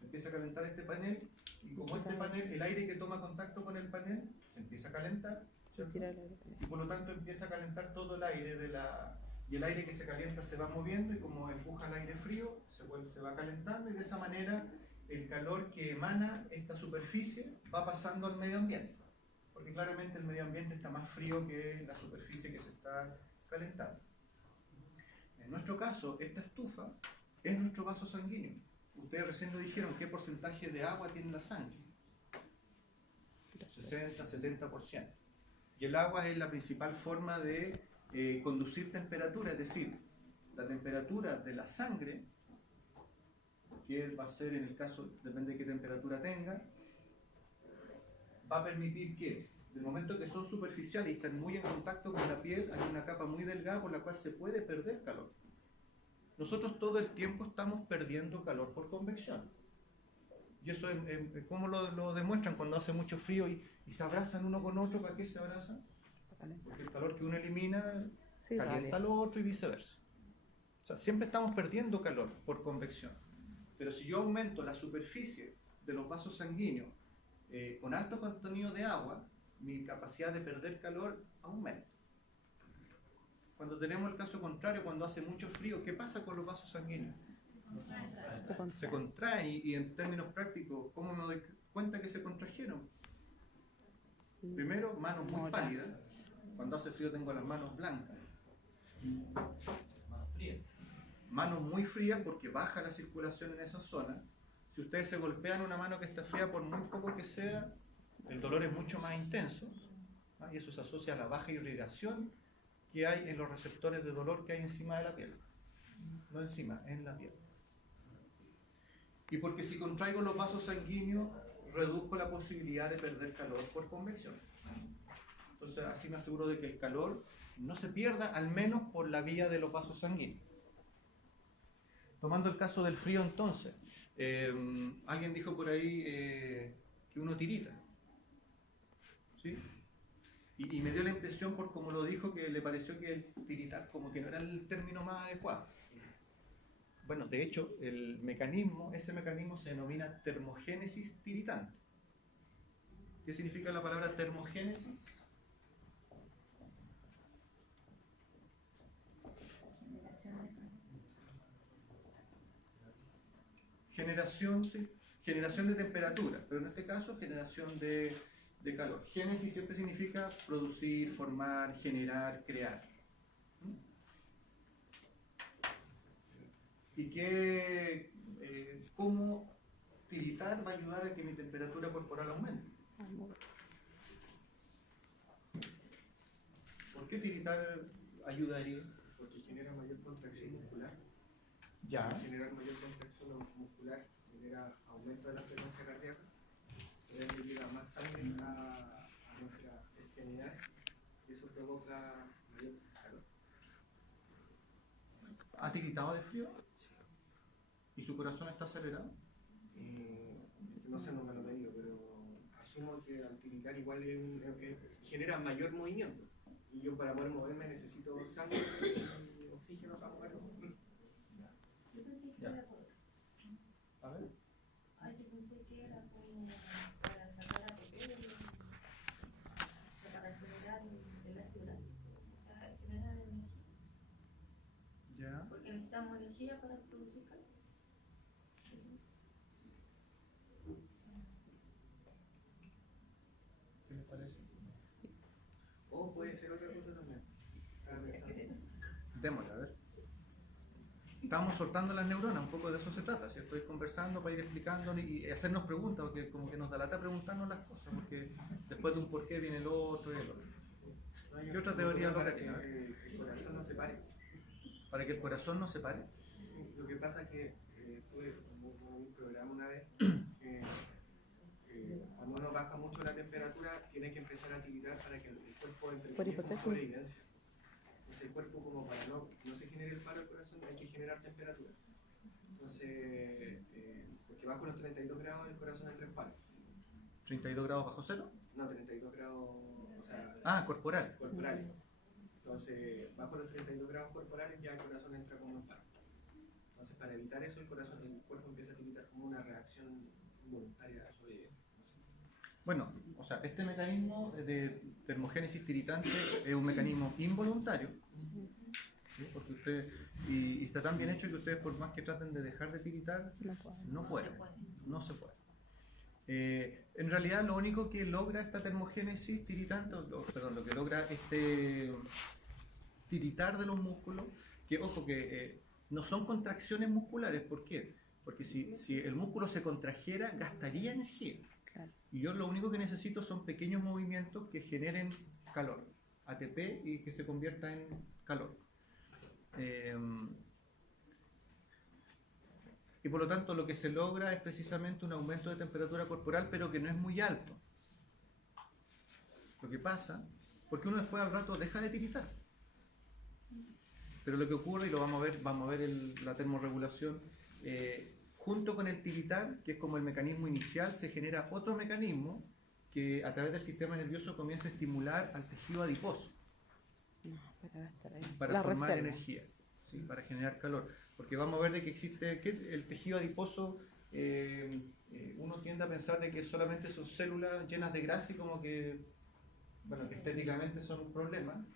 Se empieza a calentar este panel, y como este panel, el aire que toma contacto con el panel se empieza a calentar, ¿cierto? Y por lo tanto empieza a calentar todo el aire y el aire que se calienta se va moviendo, y como empuja el aire frío se va calentando, y de esa manera el calor que emana esta superficie va pasando al medio ambiente, porque claramente el medio ambiente está más frío que la superficie que se está calentando. En nuestro caso, esta estufa es nuestro vaso sanguíneo. Ustedes recién lo dijeron, ¿qué porcentaje de agua tiene la sangre? 60, 70%. Y el agua es la principal forma de conducir temperatura, es decir, la temperatura de la sangre, que va a ser en el caso, depende de qué temperatura tenga, va a permitir que, del momento que son superficiales y están muy en contacto con la piel, hay una capa muy delgada por la cual se puede perder calor. Nosotros todo el tiempo estamos perdiendo calor por convección. Y eso es ¿cómo lo demuestran? Cuando hace mucho frío y se abrazan uno con otro. ¿Para qué se abrazan? Porque el calor que uno elimina calienta al otro y viceversa. O sea, siempre estamos perdiendo calor por convección. Pero si yo aumento la superficie de los vasos sanguíneos con alto contenido de agua, mi capacidad de perder calor aumenta. Cuando tenemos el caso contrario, cuando hace mucho frío, ¿qué pasa con los vasos sanguíneos? Se contraen, y en términos prácticos, ¿cómo me doy cuenta que se contrajeron? Primero, manos muy pálidas. Cuando hace frío tengo las manos blancas. Manos muy frías porque baja la circulación en esa zona. Si ustedes se golpean una mano que está fría, por muy poco que sea, el dolor es mucho más intenso, ¿no? Y eso se asocia a la baja irrigación que hay en los receptores de dolor que hay encima de la piel. No encima, en la piel. Y porque si contraigo los vasos sanguíneos, reduzco la posibilidad de perder calor por convección. Entonces, así me aseguro de que el calor no se pierda, al menos por la vía de los vasos sanguíneos. Tomando el caso del frío, entonces, alguien dijo por ahí que uno tirita, ¿sí? Y me dio la impresión, por como lo dijo, que le pareció que el tiritar como que no era el término más adecuado. Bueno, de hecho, ese mecanismo se denomina termogénesis tiritante. ¿Qué significa la palabra termogénesis? Generación, sí, generación de temperatura, pero en este caso generación de calor. Génesis siempre significa producir, formar, generar, crear. ¿Y cómo tiritar va a ayudar a que mi temperatura corporal aumente? ¿Por qué tiritar ayudaría? Porque genera mayor contracción muscular. Ya. Al generar mayor contracción muscular, genera aumento de la frecuencia cardíaca, le llega más sangre a nuestra extremidad, y eso provoca mayor calor. ¿Ha tiritado de frío? ¿Y su corazón está acelerado? No sé, no me lo he medido, pero asumo que al tiritar igual genera mayor movimiento. Y yo, para poder moverme, necesito sangre y oxígeno para moverme. Yo pensé que Ya. era por... A ver. Ay, yo pensé que era como para sacar a papel, para generar el ácido láctico, o sea, generar energía. Ya. Porque necesitamos energía para producir calor. ¿Qué les parece? O puede ser otra cosa también. Démosle, a ver. Estamos soltando las neuronas, un poco de eso se trata, ¿cierto? Ir conversando para ir explicando y hacernos preguntas, porque como que nos da lata preguntarnos las cosas, porque después de un porqué viene el otro y el otro. ¿Qué otra teoría para loca que el corazón no se pare? Para que el corazón no se pare. Lo que pasa es que tuve un programa una vez que cuando uno baja mucho la temperatura tiene que empezar a tiritar para que el cuerpo entre sí en sobrevivencia. Entonces Entonces el cuerpo, como para no se genere el paro del corazón, hay que generar temperatura. Entonces, porque bajo los 32 grados el corazón entra en paro. ¿32 grados bajo cero? No, 32 grados, o sea... Corporales. Corporales. Entonces, bajo los 32 grados corporales ya el corazón entra como en paro. Entonces, para evitar eso, el cuerpo empieza a tiritar como una reacción involuntaria de sobrevivencia. Bueno, o sea, este mecanismo de termogénesis tiritante es un mecanismo involuntario, ¿sí? Porque y está tan bien hecho que ustedes, por más que traten de dejar de tiritar, no pueden. No se puede. En realidad, lo único que logra esta termogénesis tiritante, lo que logra este tiritar de los músculos, que ojo, que no son contracciones musculares. ¿Por qué? Porque si el músculo se contrajera, gastaría energía. Claro. Y yo lo único que necesito son pequeños movimientos que generen calor, ATP, y que se convierta en calor. Y por lo tanto lo que se logra es precisamente un aumento de temperatura corporal, pero que no es muy alto. Lo que pasa, porque uno después al rato deja de tiritar. Pero lo que ocurre, y lo vamos a ver la termorregulación, junto con el tiritar, que es como el mecanismo inicial, se genera otro mecanismo que a través del sistema nervioso comienza a estimular al tejido adiposo para formar energía, ¿sí? Para generar calor. Porque vamos a ver de que existe el tejido adiposo, uno tiende a pensar de que solamente son células llenas de grasa y como que, bueno, que estéticamente son un problema,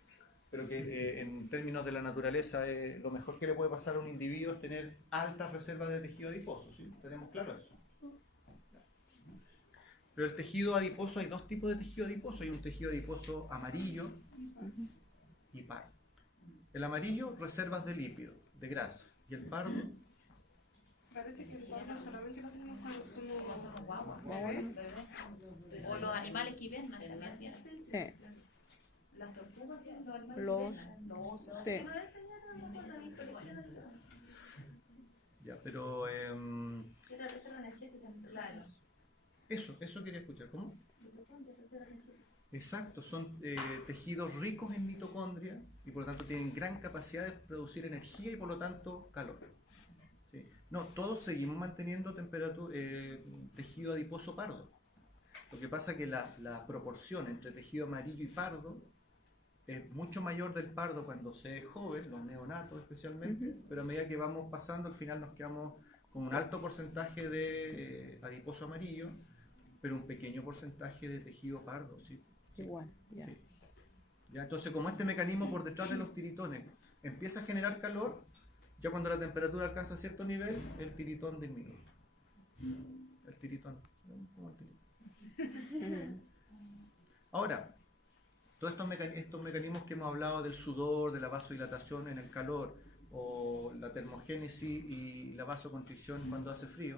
pero que en términos de la naturaleza lo mejor que le puede pasar a un individuo es tener altas reservas de tejido adiposo, ¿sí? Tenemos claro eso. Pero el tejido adiposo, hay dos tipos de tejido adiposo. Hay un tejido adiposo amarillo y pardo. El amarillo, reservas de lípido, de grasa. Y el pardo, Parece que el pardo solamente lo tenemos cuando somos guaguas. Bueno. O los animales que hibernan también tienen. Sí. Las tortugas tienen, los animales Los- que hibernan. Los osos. Sí. Si no enseñaron, no por la historia. ya, pero Era reserva energética. Claro. eso quería escuchar. ¿Cómo? Exacto, son tejidos ricos en mitocondria y por lo tanto tienen gran capacidad de producir energía y por lo tanto calor. ¿Sí? No, todos seguimos manteniendo temperatura, tejido adiposo pardo. Lo que pasa es que la proporción entre tejido amarillo y pardo es mucho mayor del pardo cuando se es joven, los neonatos especialmente, pero a medida que vamos pasando al final nos quedamos con un alto porcentaje de adiposo amarillo, pero un pequeño porcentaje de tejido pardo, ¿sí? Igual, ya. Sí. Ya, entonces, como este mecanismo por detrás de los tiritones empieza a generar calor, ya cuando la temperatura alcanza cierto nivel, el tiritón disminuye. El tiritón. Como el tiritón. Ahora, todos estos mecanismos que hemos hablado del sudor, de la vasodilatación en el calor, o la termogénesis y la vasoconstricción cuando hace frío,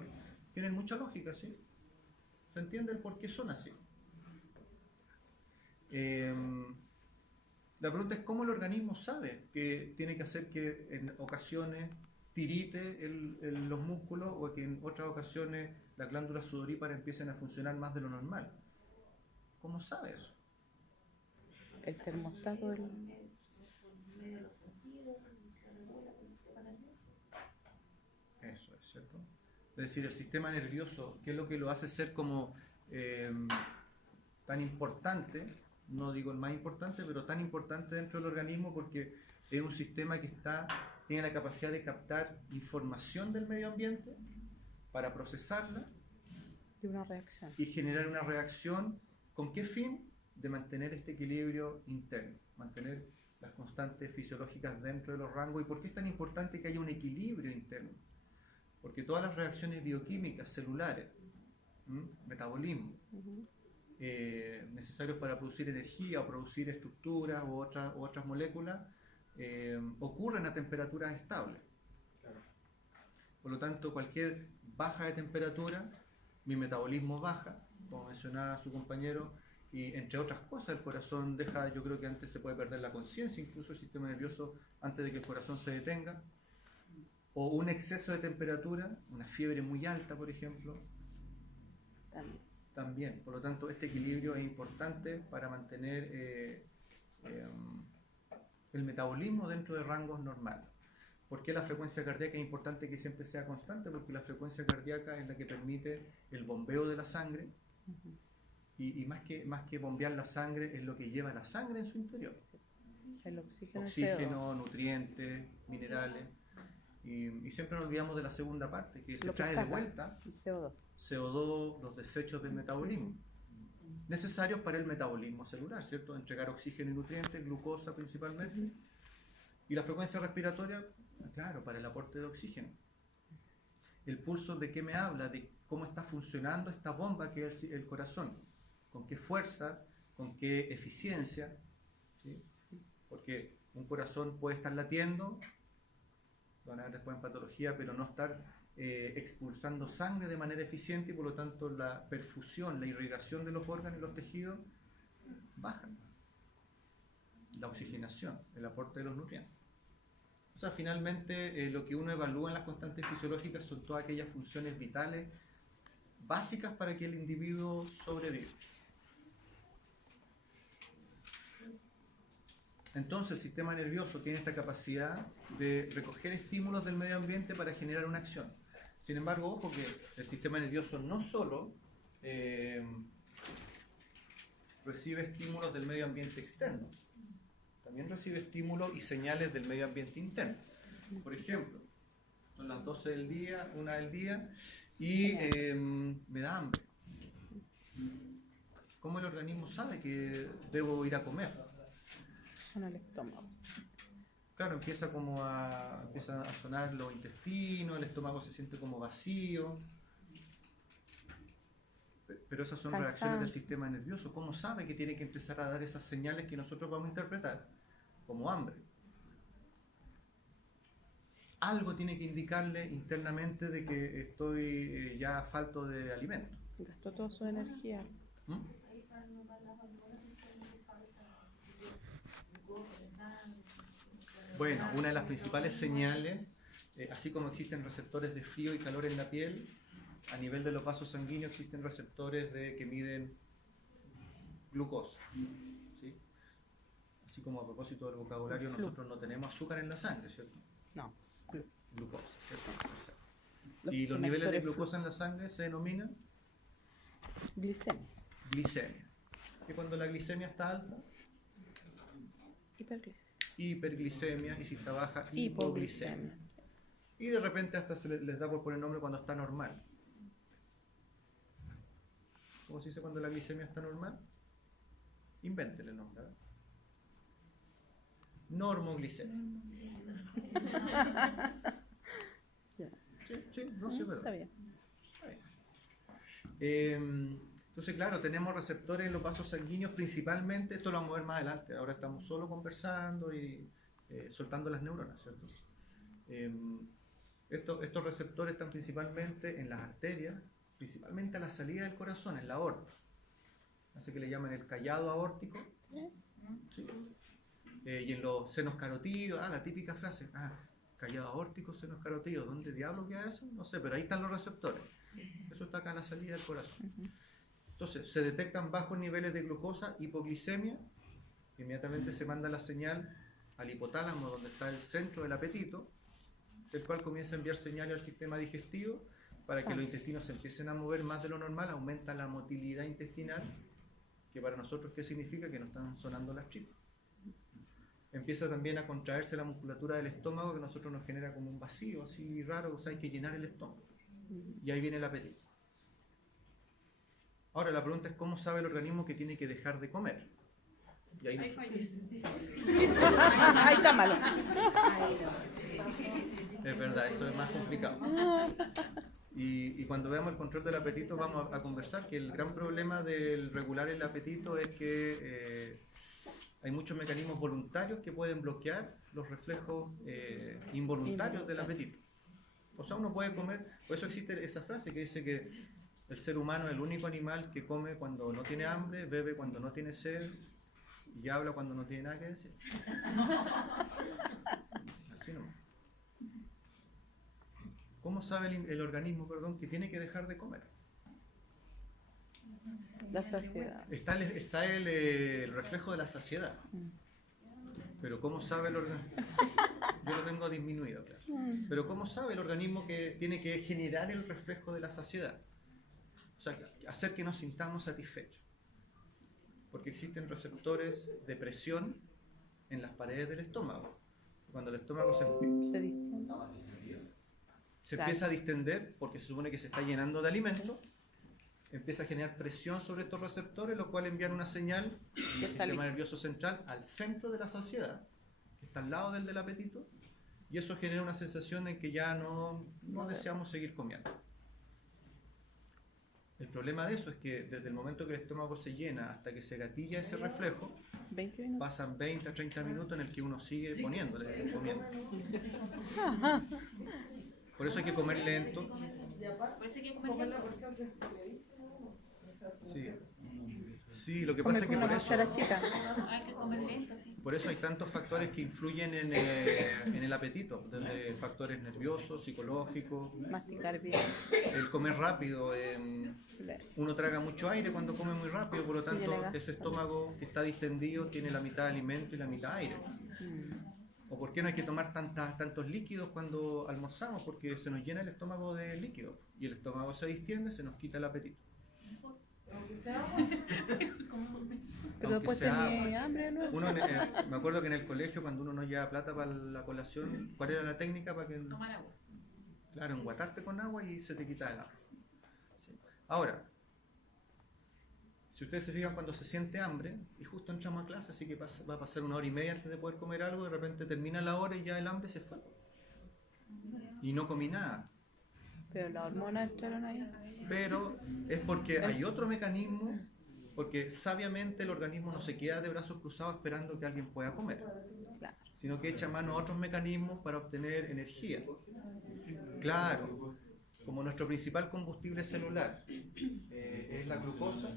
tienen mucha lógica, ¿sí? ¿Se entiende el por qué son así? La pregunta es cómo el organismo sabe que tiene que hacer que en ocasiones tirite los músculos o que en otras ocasiones las glándulas sudoríparas empiecen a funcionar más de lo normal. ¿Cómo sabe eso? El termostato del... Eso es cierto. Es decir, el sistema nervioso, ¿qué es lo que lo hace ser como tan importante? No digo el más importante, pero tan importante dentro del organismo porque es un sistema que tiene la capacidad de captar información del medio ambiente para procesarla Y una reacción. y generar una reacción. ¿Con qué fin? De mantener este equilibrio interno, mantener las constantes fisiológicas dentro de los rangos. ¿Y por qué es tan importante que haya un equilibrio interno? Porque todas las reacciones bioquímicas, celulares, metabolismo, necesarios para producir energía o producir estructuras u otras moléculas, ocurren a temperaturas estables. Por lo tanto, cualquier baja de temperatura, mi metabolismo baja, como mencionaba su compañero, y entre otras cosas el corazón deja, yo creo que antes se puede perder la conciencia, incluso el sistema nervioso, antes de que el corazón se detenga, o un exceso de temperatura, una fiebre muy alta, por ejemplo, también. Por lo tanto, este equilibrio es importante para mantener el metabolismo dentro de rangos normales. ¿Por qué la frecuencia cardíaca es importante que siempre sea constante? Porque la frecuencia cardíaca es la que permite el bombeo de la sangre, y más que bombear la sangre, es lo que lleva la sangre en su interior. El oxígeno, Oxígeno, nutrientes, minerales. Y siempre nos olvidamos de la segunda parte, que se Lo que trae de saca, vuelta el CO2. CO2, los desechos del metabolismo, necesarios para el metabolismo celular, ¿cierto? Entregar oxígeno y nutrientes, glucosa principalmente. Y la frecuencia respiratoria, claro, para el aporte de oxígeno. El pulso, ¿de qué me habla? De cómo está funcionando esta bomba que es el corazón. Con qué fuerza, con qué eficiencia, ¿sí? Porque un corazón puede estar latiendo, van a ver después en patología, pero no estar expulsando sangre de manera eficiente, y por lo tanto la perfusión, la irrigación de los órganos y los tejidos baja. La oxigenación, el aporte de los nutrientes. O sea, finalmente lo que uno evalúa en las constantes fisiológicas son todas aquellas funciones vitales básicas para que el individuo sobreviva. Entonces el sistema nervioso tiene esta capacidad de recoger estímulos del medio ambiente para generar una acción. Sin embargo, ojo que el sistema nervioso no solo recibe estímulos del medio ambiente externo, también recibe estímulos y señales del medio ambiente interno. Por ejemplo, son las 12 del día, 1 del día, y me da hambre. ¿Cómo el organismo sabe que debo ir a comer? En el estómago. Claro, empiezan a sonar los intestinos, el estómago se siente como vacío. Pero esas son reacciones del sistema nervioso. ¿Cómo sabe que tiene que empezar a dar esas señales que nosotros vamos a interpretar como hambre? Algo tiene que indicarle internamente de que estoy ya falto de alimento. Gastó toda su energía. Bueno, una de las principales señales, así como existen receptores de frío y calor en la piel, a nivel de los vasos sanguíneos existen receptores que miden glucosa, ¿sí? Así como a propósito del vocabulario, nosotros no tenemos azúcar en la sangre, ¿cierto? No. Glucosa, ¿cierto? Y los niveles de glucosa en la sangre se denominan Glicemia. glicemia. Y cuando la glicemia está alta, hiperglicemia, y si está baja, hipoglicemia. Y de repente hasta les da por poner nombre cuando está normal. ¿Cómo se dice cuando la glicemia está normal? Invéntele el nombre. Normoglicemia. Sí, no sé, pero Está bien. Entonces, claro, tenemos receptores en los vasos sanguíneos principalmente. Esto lo vamos a ver más adelante. Ahora estamos solo conversando y soltando las neuronas, ¿cierto? Estos receptores están principalmente en las arterias, principalmente a la salida del corazón, en la aorta. Así que le llaman el callado aórtico. ¿Sí? Y en los senos carotídeos, la típica frase, callado aórtico, senos carotídeos, ¿dónde diablos queda eso? No sé, pero ahí están los receptores. Eso está acá a la salida del corazón. Entonces, se detectan bajos niveles de glucosa, hipoglicemia, inmediatamente se manda la señal al hipotálamo, donde está el centro del apetito, el cual comienza a enviar señales al sistema digestivo para que los intestinos se empiecen a mover más de lo normal, aumenta la motilidad intestinal, que para nosotros, ¿qué significa? Que nos están sonando las tripas. Empieza también a contraerse la musculatura del estómago, que a nosotros nos genera como un vacío así raro, o sea, hay que llenar el estómago. Y ahí viene el apetito. Ahora, la pregunta es cómo sabe el organismo que tiene que dejar de comer. Y ahí Ahí está malo. es verdad, eso es más complicado. Y cuando veamos el control del apetito vamos a conversar que el gran problema del regular el apetito es que hay muchos mecanismos voluntarios que pueden bloquear los reflejos involuntarios del apetito. O sea, uno puede comer, por eso existe esa frase que dice que el ser humano es el único animal que come cuando no tiene hambre, bebe cuando no tiene sed y habla cuando no tiene nada que decir. Así nomás. ¿Cómo sabe el organismo, que tiene que dejar de comer? La saciedad. Está el reflejo de la saciedad. Pero ¿cómo sabe el organismo? Yo lo tengo disminuido, claro. Pero ¿cómo sabe el organismo que tiene que generar el reflejo de la saciedad? O sea, hacer que nos sintamos satisfechos. Porque existen receptores de presión en las paredes del estómago. Cuando el estómago se empieza a distender, porque se supone que se está llenando de alimento, empieza a generar presión sobre estos receptores, lo cual envían una señal del sistema nervioso central al centro de la saciedad, que está al lado del apetito, y eso genera una sensación en que ya no deseamos seguir comiendo. El problema de eso es que desde el momento que el estómago se llena hasta que se gatilla ese reflejo, pasan 20 a 30 minutos en el que uno sigue poniéndole, comiendo. Por eso hay que comer lento. Por eso hay que comer lento. Sí, lo que pasa es que Hay que comer lento, sí. por eso hay tantos factores que influyen en el apetito, desde factores nerviosos, psicológicos, Masticar bien. el comer rápido. Uno traga mucho aire cuando come muy rápido, por lo tanto ese estómago que está distendido tiene la mitad alimento y la mitad aire. ¿O por qué no hay que tomar tantos líquidos cuando almorzamos? Porque se nos llena el estómago de líquido y el estómago se distiende, se nos quita el apetito. Pero después tenía hambre, ¿no? Me acuerdo que en el colegio, cuando uno no lleva plata para la colación, ¿cuál era la técnica para que...? Tomar agua. Claro, enguatarte con agua y se te quita el hambre. Sí. Ahora, si ustedes se fijan, cuando se siente hambre, y justo entramos a clase, así que va a pasar 1 hora y media antes de poder comer algo, de repente termina la hora y ya el hambre se fue. Y no comí nada. Pero las hormonas entraron ahí. Pero es porque hay otro mecanismo, porque sabiamente el organismo no se queda de brazos cruzados esperando que alguien pueda comer, sino que echa mano a otros mecanismos para obtener energía. Claro, como nuestro principal combustible celular es la glucosa,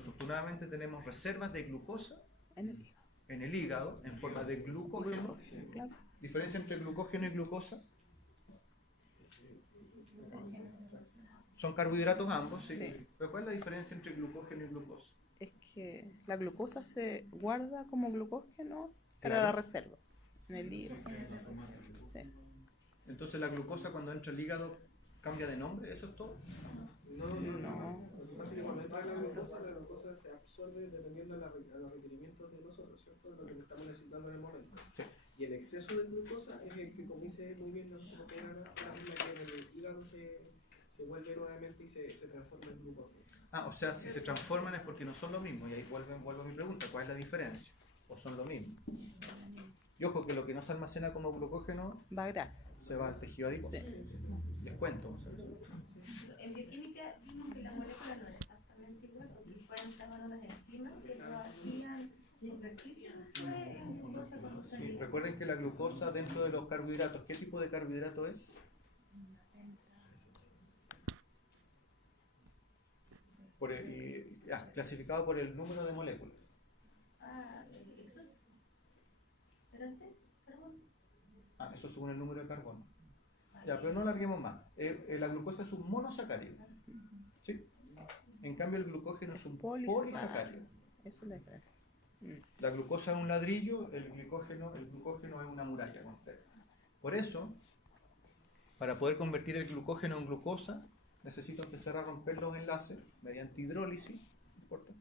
afortunadamente tenemos reservas de glucosa en el hígado en forma de glucógeno. ¿Diferencia entre glucógeno y glucosa? Son carbohidratos ambos, sí. Pero ¿cuál es la diferencia entre glucógeno y glucosa? Es que la glucosa se guarda como glucógeno para la reserva en el hígado. Sí. Entonces la glucosa cuando entra al hígado cambia de nombre, ¿eso es todo? No. Lo que pasa es que cuando entra la glucosa se absorbe dependiendo de los requerimientos de nosotros, ¿cierto? De lo que estamos necesitando en el momento. Sí. Y el exceso de glucosa es el que, como dice muy bien, como que en el hígado se vuelve nuevamente y se transforma en glucógeno. O sea, si se transforman es porque no son lo mismo. Y ahí vuelvo a mi pregunta, ¿cuál es la diferencia? ¿O son lo mismo? Y ojo que lo que no se almacena como glucógeno va a grasa. Se va al tejido adiposo. Les cuento. O sea. En bioquímica vimos que la molécula no era exactamente igual, porque fueron llamadas las enzimas que lo hacían convertirse en glucosa cuando Sí, recuerden que la glucosa dentro de los carbohidratos, ¿qué tipo de carbohidrato es? Clasificado por el número de moléculas. ¿Exceso? ¿Eran 6? ¿Carbono? Eso según el número de carbono. Ya, pero no alarguemos más. La glucosa es un monosacárido. ¿Sí? En cambio el glucógeno es un polisacárido. Eso es la diferencia. La glucosa es un ladrillo, el glucógeno es una muralla completa. Por eso, para poder convertir el glucógeno en glucosa, necesito empezar a romper los enlaces mediante hidrólisis, ¿no importa?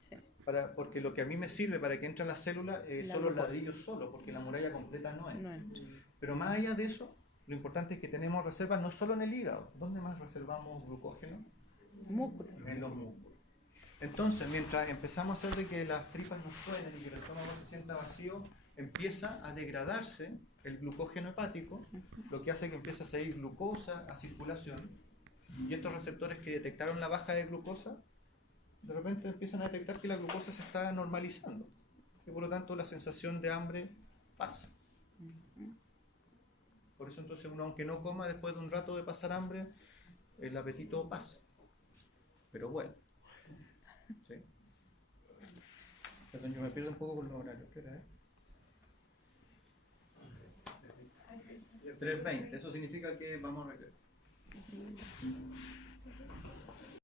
Sí. Porque lo que a mí me sirve para que entre en la célula es solo el ladrillo solo, porque la muralla completa no entra. Pero más allá de eso, lo importante es que tenemos reservas no solo en el hígado. ¿Dónde más reservamos glucógeno? Músculo. En los músculos. Entonces, mientras empezamos a hacer de que las tripas nos suenen y que el estómago se sienta vacío, empieza a degradarse el glucógeno hepático, lo que hace que empiece a salir glucosa a circulación, y estos receptores que detectaron la baja de glucosa, de repente empiezan a detectar que la glucosa se está normalizando, y por lo tanto la sensación de hambre pasa. Por eso entonces uno, aunque no coma, después de un rato de pasar hambre, el apetito pasa, pero bueno. ¿Sí? Perdón, yo me pierdo un poco con los horarios. ¿Qué era? 3:20, eso significa que vamos a recrear.